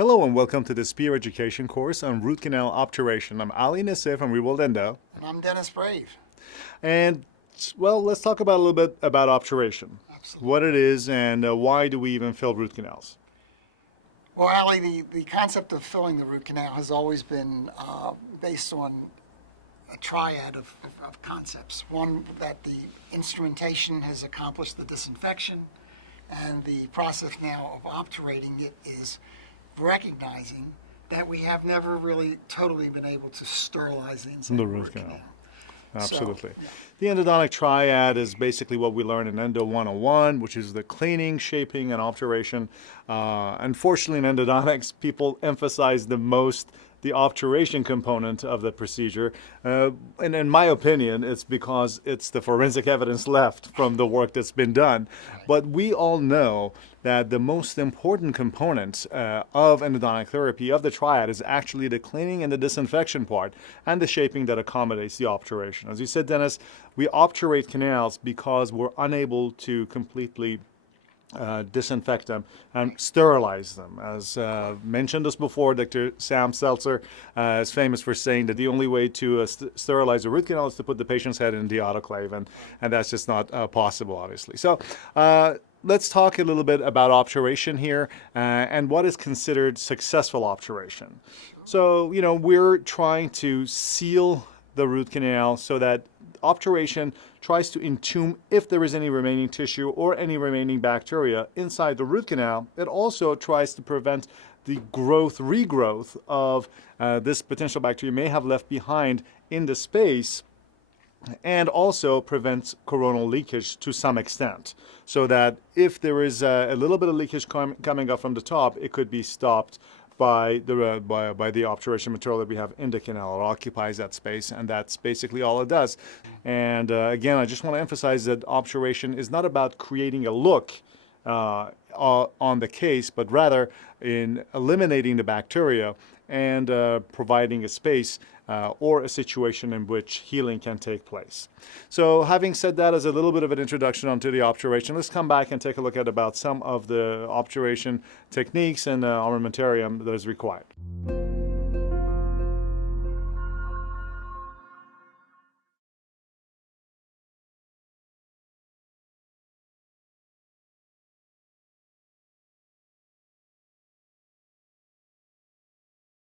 Hello and welcome to the Spear Education course on root canal obturation. I'm Ali Nassif from Reworld Endo. And I'm Dennis Brave. And, well, let's talk about a little bit about obturation. Absolutely. What it is and why do we even fill root canals? Well, Ali, the concept of filling the root canal has always been based on a triad of concepts. One, that the instrumentation has accomplished the disinfection, and the process now of obturating it is recognizing that we have never really totally been able to sterilize the inside The of the root root canal. canal. Absolutely. So, yeah. The endodontic triad is basically what we learn in Endo 101, which is the cleaning, shaping, and obturation. Unfortunately, in endodontics, people emphasize the most the obturation component of the procedure. And in my opinion, it's because it's the forensic evidence left from the work that's been done. But we all know that the most important component of endodontic therapy, of the triad, is actually the cleaning and the disinfection part and the shaping that accommodates the obturation. As you said, Dennis, we obturate canals because we're unable to completely disinfect them and sterilize them. As mentioned this before, Dr. Sam Seltzer is famous for saying that the only way to sterilize a root canal is to put the patient's head in the autoclave, and that's just not possible, obviously. So let's talk a little bit about obturation here and what is considered successful obturation. So, you know, we're trying to seal the root canal so that obturation tries to entomb if there is any remaining tissue or any remaining bacteria inside the root canal. It also tries to prevent the regrowth of this potential bacteria may have left behind in the space, and also prevents coronal leakage to some extent, so that if there is a little bit of leakage coming up from the top, it could be stopped by the obturation material that we have in the canal. It occupies that space, and that's basically all it does. And again, I just want to emphasize that obturation is not about creating a look on the case, but rather in eliminating the bacteria and providing a space or a situation in which healing can take place. So having said that as a little bit of an introduction onto the obturation, let's come back and take a look at about some of the obturation techniques and armamentarium that is required.